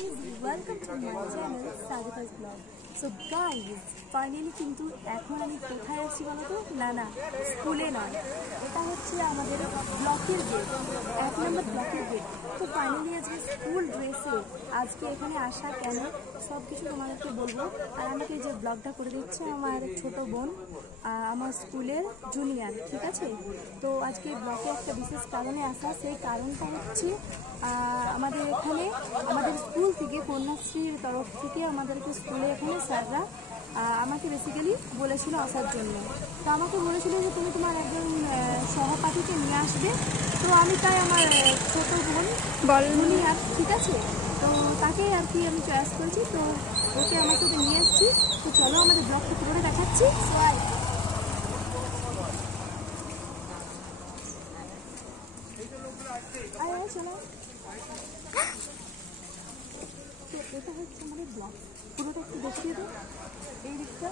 guys, welcome to my channel Sagitar's Vlog. So guys, finally কিন্তু এখন আমি কোথায় আছি বলো তো? না স্কুলে নয়, এটা হচ্ছে আমাদের ব্লকের গেট, 1 নম্বর ব্লকের গেট। তো ফাইনালি আজকে স্কুল ড্রেসে আজকে এখানে আসা কেন সব কিছু তোমাদেরকে বলবো। আর আমাকে যে ব্লগটা করে দিচ্ছে আমার ছোট বোন, আমার স্কুলের জুনিয়র, ঠিক আছে। তো আজকে ব্লকে একটা বিশেষ কারণে আসা, সেই কারণটা হচ্ছে আমাদের এখানে আমাদের স্কুল থেকে কন্যাশ্রীর তরফ থেকে আমাদেরকে স্কুলে এখানে স্যাররা আমাকে বেসিক্যালি বলেছিল আসার জন্য। তো আমাকে বলেছিল যে তুমি তোমার একজন সহপাঠীকে নিয়ে আসবে। তো আমি তাই আমার ছোটো বোন জুনিয়র, ঠিক আছে, তো তাকে আর কি আমি চয়েস করেছি, তো ওকে আমার সাথে নিয়ে এসেছি। তো চলো আমাদের ব্লগটা পুরোটা দেখাচ্ছি। চলো, তো এটা হচ্ছে আমাদের ব্লগ, পুরোটা একটু দেখিয়ে দেবো। এই দিকটা,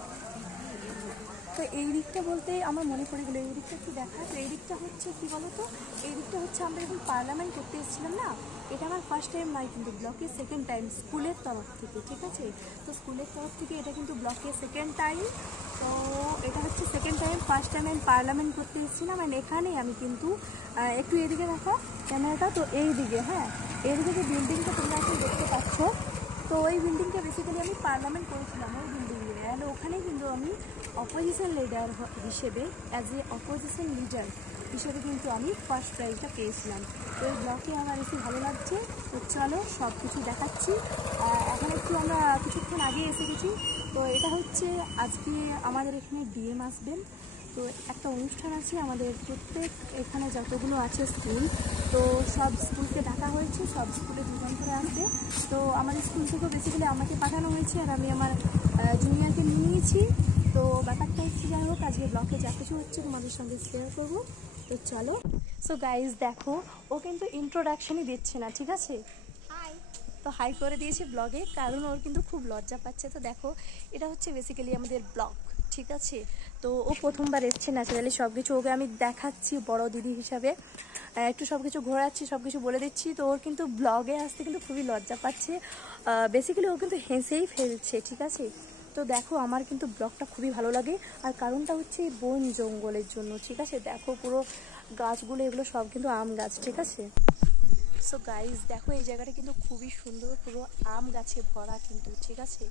তো এই দিকটা বলতে আমার মনে পড়ে গেলো, এই দিকটা একটু দেখা। তো এই দিকটা হচ্ছে কী বলো তো, এই দিকটা হচ্ছে আমরা যখন পার্লামেন্ট করতে এসেছিলাম না, এটা আমার ফার্স্ট টাইম নয় কিন্তু ব্লকের সেকেন্ড টাইম স্কুলের তরফ থেকে, ঠিক আছে। তো স্কুলের তরফ থেকে এটা কিন্তু ব্লকের সেকেন্ড টাইম। তো এটা হচ্ছে সেকেন্ড টাইম, ফার্স্ট টাইম আমি পার্লামেন্ট করতে এসেছিলাম। আর এখানেই আমি কিন্তু একটু এদিকে দেখা ক্যামেরাটা, তো এই দিকে, হ্যাঁ এইদিকে যে বিল্ডিংটা তোমরা এখন দেখতে পাচ্ছ, তো ওই বিল্ডিংটা বেসিক্যালি আমি পার্লামেন্ট করেছিলাম ওই বিল্ডিংয়ে। অ্যান্ড ওখানেই কিন্তু আমি অপোজিশন লিডার হিসেবে, অ্যাজ এ অপোজিশন লিডার হিসেবে কিন্তু আমি ফার্স্ট প্রাইজটা পেয়েছিলাম। তো এই ব্লকে আমার বেশি ভালো লাগছে। তো চলো সব কিছু দেখাচ্ছি। এখন একটু আমরা কিছুক্ষণ আগে এসে গেছি। তো এটা হচ্ছে আজকে আমাদের এখানে ডিএম আসবেন। তো একটা অনুষ্ঠান আছে আমাদের প্রত্যেক এখানে যতগুলো আছে স্কুল, তো সব স্কুলকে ডাকা হয়েছে, সব স্কুলে দুজন করে আসবে। তো আমাদের স্কুল থেকেও বেসিক্যালি আমাকে পাঠানো হয়েছে, আর আমি আমার জুনিয়রকে নিয়ে নিয়েছি। তো ব্যাপারটা হচ্ছে যাই হোক, আজকে ব্লকে যা কিছু হচ্ছে তোমাদের সঙ্গে শেয়ার করবো। তো চলো। সো গাইজ দেখো, ও কিন্তু ইন্ট্রোডাকশনই দিচ্ছে না, ঠিক আছে। হাই, তো হাই করে দিয়েছি ব্লগে, কারণ ওর কিন্তু খুব লজ্জা পাচ্ছে। তো দেখো, এটা হচ্ছে বেসিক্যালি আমাদের ব্লগ, ঠিক আছে। তো ও প্রথমবার এসছে, ন্যাচারালি সব কিছু ওকে আমি দেখাচ্ছি বড় দিদি হিসাবে, একটু সব কিছু ঘোরাচ্ছি, সব কিছু বলে দিচ্ছি। তো ওর কিন্তু ব্লগে আসতে কিন্তু খুবই লজ্জা পাচ্ছে, বেসিক্যালি ও কিন্তু হেসেই ফেলছে, ঠিক আছে। তো দেখো, আমার কিন্তু ব্লগটা খুবই ভালো লাগে, আর কারণটা হচ্ছে এই বন জঙ্গলের জন্য, ঠিক আছে। দেখো পুরো গাছগুলো, এগুলো সব কিন্তু আম গাছ, ঠিক আছে। সো গাইজ দেখো, এই জায়গাটা কিন্তু খুবই সুন্দর, পুরো আম গাছে ভরা কিন্তু, ঠিক আছে।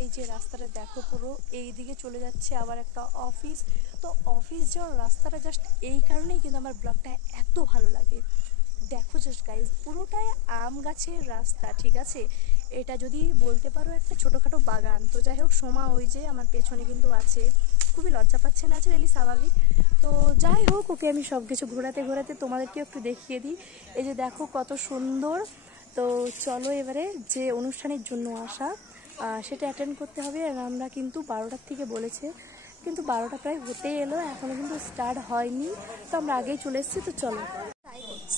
এই যে রাস্তাটা দেখো, পুরো এই দিকে চলে যাচ্ছে আবার একটা অফিস। তো অফিস যাওয়ার রাস্তাটা জাস্ট এই কারণেই কিন্তু আমার ব্লগটা এত ভালো লাগে। দেখো জাস্ট গাইজ, পুরোটাই আম গাছের রাস্তা, ঠিক আছে। এটা যদি বলতে পারো একটা ছোটোখাটো বাগান। তো যাই হোক, সোমা ওই যে আমার পেছনে কিন্তু আছে, খুবই লজ্জা পাচ্ছে, ন্যাচারালি স্বাভাবিক। তো যাই হোক, ওকে আমি সব কিছু ঘোরাতে ঘোরাতে তোমাদেরকে একটু দেখিয়ে দিই। এই যে দেখো কত সুন্দর। তো চলো এবারে যে অনুষ্ঠানের জন্য আসা, সেটা অ্যাটেন্ড করতে হবে। আর আমরা কিন্তু 12টার থেকে বলেছে, কিন্তু 12টা প্রায় হতে এলো, এখনও কিন্তু স্টার্ট হয়নি। তো আমরা আগেই চলে এসেছি। তো চলো।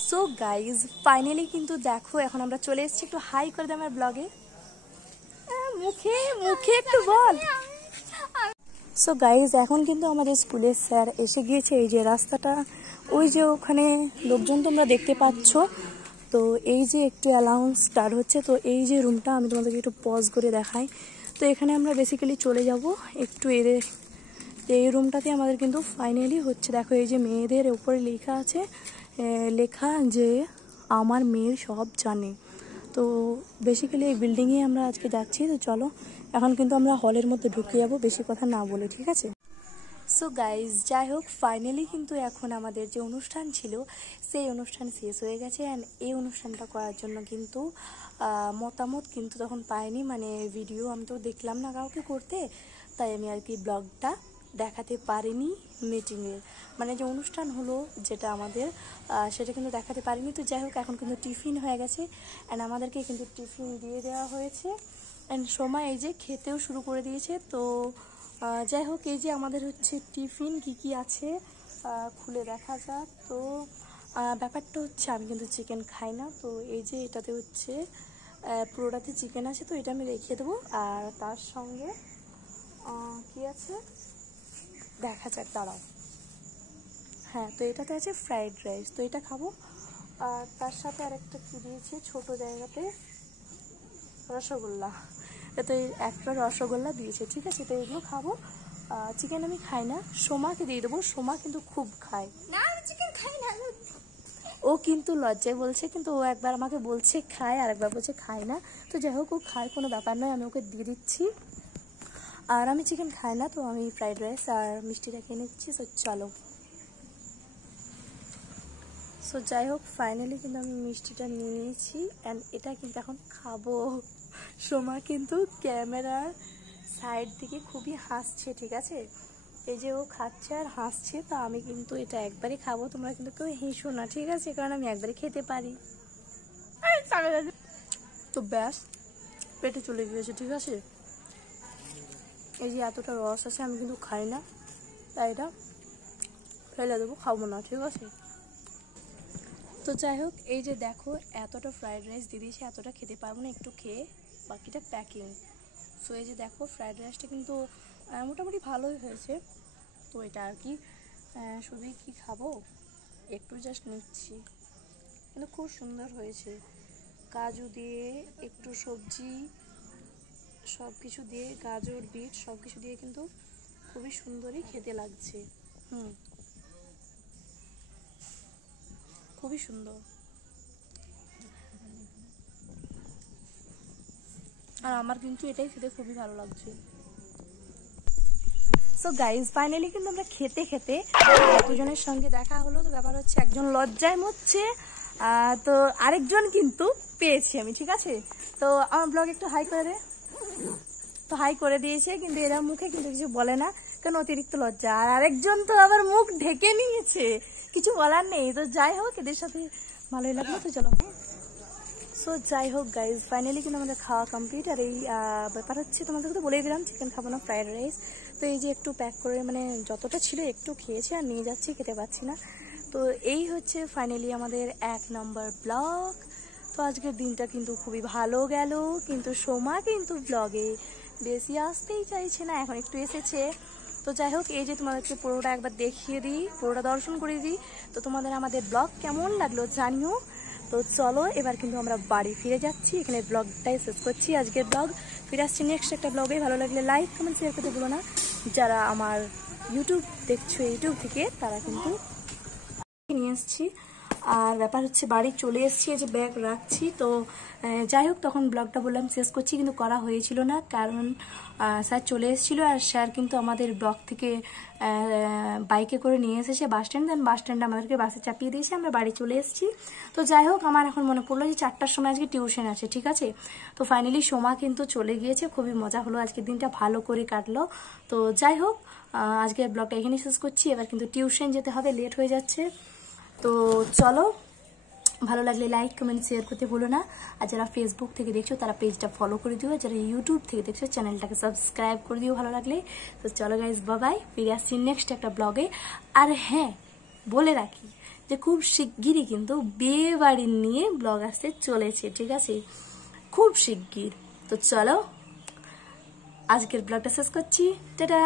সো গাইজ ফাইনালি কিন্তু দেখো, এখন আমরা চলে এসেছি। একটু হাই করে দে আমার ব্লগে, মুখে মুখে একটু বল। সো গাইজ এখন কিন্তু আমাদের স্কুলের স্যার এসে গিয়েছে। এই যে রাস্তাটা, ওই যে ওখানে লোকজন তোমরা দেখতে পাচ্ছ। তো এই যে একটু অ্যালাউন্স স্টার্ট হচ্ছে। তো এই যে রুমটা আমি তোমাদেরকে একটু পজ করে দেখাই। তো এখানে আমরা বেসিক্যালি চলে যাব একটু এদের। এই রুমটাতে আমাদের কিন্তু ফাইনালি হচ্ছে। দেখো এই যে মেয়েদের উপরে লেখা আছে, লেখা যে আমার মেয়ের সব জানে। তো বেসিক্যালি এই বিল্ডিংয়ে আমরা আজকে যাচ্ছি। তো চলো, এখন কিন্তু আমরা হলের মধ্যে ঢুকে যাবো, বেশি কথা না বলে, ঠিক আছে। সো গাইজ যাই হোক, ফাইনালি কিন্তু এখন আমাদের যে অনুষ্ঠান ছিল, সেই অনুষ্ঠান শেষ হয়ে গেছে। অ্যান্ড এই অনুষ্ঠানটা করার জন্য কিন্তু মতামত কিন্তু তখন পাইনি, মানে ভিডিও আমি তো দেখলাম না কাউকে করতে, তাই আমি আর কি ব্লগটা দেখাতে পারিনি। মিটিংয়ের মানে যে অনুষ্ঠান হলো যেটা আমাদের, সেটা কিন্তু দেখাতে পারিনি। তো যাই হোক, এখন কিন্তু টিফিন হয়ে গেছে, অ্যান্ড আমাদেরকে কিন্তু টিফিন দিয়ে দেওয়া হয়েছে। অ্যান্ড সময় এই যে খেতেও শুরু করে দিয়েছে। তো যাই হোক, এই যে আমাদের হচ্ছে টিফিন কি কি আছে খুলে দেখা যাক। তো ব্যাপারটা হচ্ছে আমি কিন্তু চিকেন খাই না। তো এই যে এটাতে হচ্ছে পুরোটাতে চিকেন আছে, তো এটা আমি রেখে দেবো। আর তার সঙ্গে কি আছে দেখা যাক, দাঁড়াও। হ্যাঁ, তো এটাতে আছে ফ্রাইড রাইস, তো এটা খাবো। আর তার সাথে আরেকটা কী দিয়েছে ছোটো জায়গাতে, রসগোল্লা, তো এই একটা রসগোল্লা দিয়েছে, ঠিক আছে। তো এগুলো খাবো। চিকেন আমি খাই না, সোমাকে দিয়ে দেবো, সোমা কিন্তু খুব খায়। না আমি চিকেন খাই না। ও কিন্তু লজ্জায় বলছে, কিন্তু ও একবার আমাকে বলছে খায় আর একবার বলছে খায় না। তো যাই হোক, ও খায়, কোনো ব্যাপার নয়, আমি ওকে দিয়ে দিচ্ছি। আর আমি চিকেন খাই না, তো আমি ফ্রাইড রাইস আর মিষ্টিটা খেয়ে নিচ্ছি। সো চলো। সো যাই হোক, ফাইনালি কিন্তু আমি মিষ্টিটা নিয়ে নিয়েছি অ্যান্ড এটা কিন্তু এখন খাবো। সোমা কিন্তু ক্যামেরার সাইড থেকে খুবই হাসছে, ঠিক আছে। এই যে ও খাচ্ছে আর হাসছে, তো আমি কিন্তু এটা একবারই খাবো, তোমরা কিন্তু কেউ হেসো না, ঠিক আছে, কারণ আমি একবারই খেতে পারি। তো ব্যাস, পেটে চলে গিয়েছে, ঠিক আছে। এই যে এতটা রস আছে, আমি কিন্তু খাই না, তাই এটা ফেলে দেবো, খাবো না, ঠিক আছে। তো যাই হোক, এই যে দেখো এতটা ফ্রাইড রাইস দিয়ে দিয়েছে, এতটা খেতে পারবো না, একটু খেয়ে বাকিটা প্যাকিং। সো এই যে দেখো ফ্রাইড রাইসটা কিন্তু মোটামুটি ভালোই হয়েছে। তো এটা আর কি, শুধুই কি খাবো, একটু জাস্ট নিচ্ছি, কিন্তু খুব সুন্দর হয়েছে। কাজু দিয়ে, একটু সবজি, সব কিছু দিয়ে, গাজর বিট সব কিছু দিয়ে কিন্তু খুবই সুন্দরই খেতে লাগছে। খুবই সুন্দর। আর আমার কিন্তু এটাই খেতে খুবই ভালো লাগছে। সো গাইজ, ফাইনালি কিন্তু আমরা খেতে খেতে দুজনের সঙ্গে দেখা হলো। তো ব্যাপার হচ্ছে, একজন লজ্জায় মরছে, তো আরেকজন কিন্তু পেয়েছি আমি, ঠিক আছে। তো আমার ব্লগ একটু হাই করে দে। তো হাই করে দিয়েছে, কিন্তু এরা মুখে কিন্তু কিছু বলে না, কারণ অতিরিক্ত লজ্জা। আর আরেকজন তো আবার মুখ ঢেকে নিয়েছে, কিছু বলার নেই। তো যাই হোক, এদের সাথে ভালোই লাগলো। তো চলো। সো যাই হোক গাইজ, ফাইনালি কিন্তু আমাদের খাওয়া কমপ্লিট। আর এই ব্যাপার হচ্ছে, তোমাদেরকে তো বলেই দিলাম চিকেন খাবো না, ফ্রাইড রাইস। তো এই যে একটু প্যাক করে, মানে যতটা ছিল একটু খেয়েছি আর নিয়ে যাচ্ছি, খেতে পাচ্ছি না। তো এই হচ্ছে ফাইনালি আমাদের 1 নম্বর ব্লগ। তো আজকের দিনটা কিন্তু খুবই ভালো গেল, কিন্তু সোমা কিন্তু ব্লগে বেশি আসতেই চাইছে না, এখন একটু এসেছে। তো যাই হোক, এই যে তোমাদেরকে পুরোটা একবার দেখিয়ে দিই, পুরোটা দর্শন করে দিই। তো তোমাদের আমাদের ব্লগ কেমন লাগলো জানিও। তো চলো, এবার কিন্তু আমরা বাড়ি ফিরে যাচ্ছি, এখানে ব্লগটাই শেষ করছি আজকের ব্লগ। ফিরে আসছি নেক্সট একটা ব্লগে। ভালো লাগলে লাইক কমেন্ট শেয়ার করতে ভুলো না। যারা আমার ইউটিউব দেখছো, ইউটিউব থেকে, তারা কিন্তু নিয়ে এসছি। আর ব্যাপার হচ্ছে, বাড়ি চলে এসেছি, এই যে ব্যাগ রাখছি। তো যাই হোক, তখন ব্লগটা বললাম শেষ করছি, কিন্তু করা হয়েছিল না, কারণ স্যার চলে এসেছিলো। আর স্যার কিন্তু আমাদের ব্লক থেকে বাইকে করে নিয়ে এসেছে বাস স্ট্যান্ড, দেন বাস স্ট্যান্ডে আমাদেরকে বাসে চাপিয়ে দিয়েছে, আমরা বাড়ি চলে এসেছি। তো যাই হোক, আমার এখন মনে পড়লো যে 4টার সময় আজকে টিউশন আছে, ঠিক আছে। তো ফাইনালি সোমা কিন্তু চলে গিয়েছে, খুবই মজা হলো, আজকের দিনটা ভালো করে কাটলো। তো যাই হোক, আজকে ব্লগটা এখানেই শেষ করছি। এবার কিন্তু টিউশন যেতে হবে, লেট হয়ে যাচ্ছে। তো চলো, ভালো লাগলে লাইক কমেন্ট শেয়ার করতে ভুলো না। আর যারা ফেসবুক থেকে দেখছো, তারা পেজটা ফলো করে দিও। যারা ইউটিউব থেকে দেখছো, চ্যানেলটাকে সাবস্ক্রাইব করে দিও ভালো লাগলে। তো চলো গাইজ, বাই, ফিরে আসছি নেক্সট একটা ব্লগে। আর হ্যাঁ, বলে রাখি যে খুব শিগগিরই কিন্তু বিয়ে বাড়ি নিয়ে ব্লগ আসতে চলেছে, ঠিক আছে, খুব শিগগির। তো চলো, আজকের ব্লগটা শেষ করছি, টাটা।